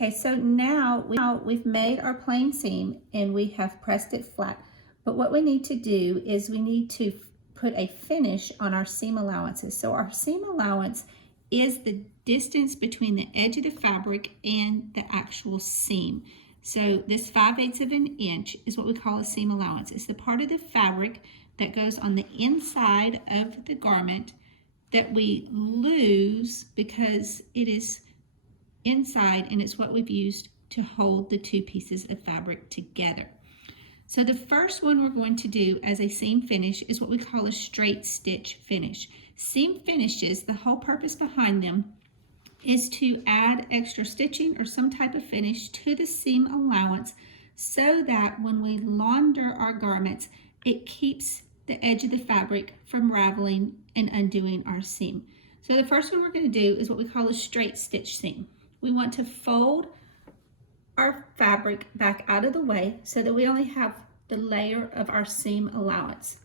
Okay, so now we've made our plain seam and we have pressed it flat. But what we need to do is we need to put a finish on our seam allowances. So our seam allowance is the distance between the edge of the fabric and the actual seam. So this 5/8 of an inch is what we call a seam allowance. It's the part of the fabric that goes on the inside of the garment that we lose because it is inside, and it's what we've used to hold the two pieces of fabric together. So the first one we're going to do as a seam finish is what we call a straight stitch finish. Seam finishes, the whole purpose behind them is to add extra stitching or some type of finish to the seam allowance so that when we launder our garments, it keeps the edge of the fabric from raveling and undoing our seam. So the first one we're going to do is what we call a straight stitch seam. We want to fold our fabric back out of the way so that we only have the layer of our seam allowance.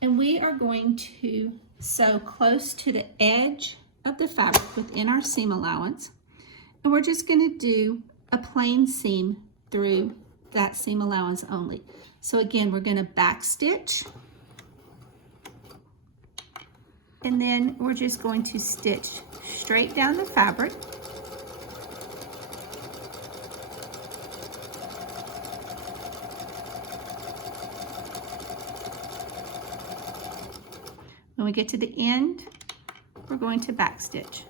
And we are going to sew close to the edge of the fabric within our seam allowance. And we're just going to do a plain seam through that seam allowance only. So again, we're going to back stitch. And then we're just going to stitch straight down the fabric. When we get to the end, we're going to back stitch.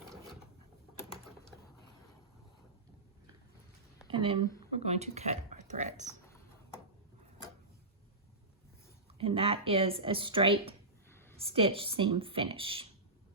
And then we're going to cut our threads. And that is a straight stitch seam finish.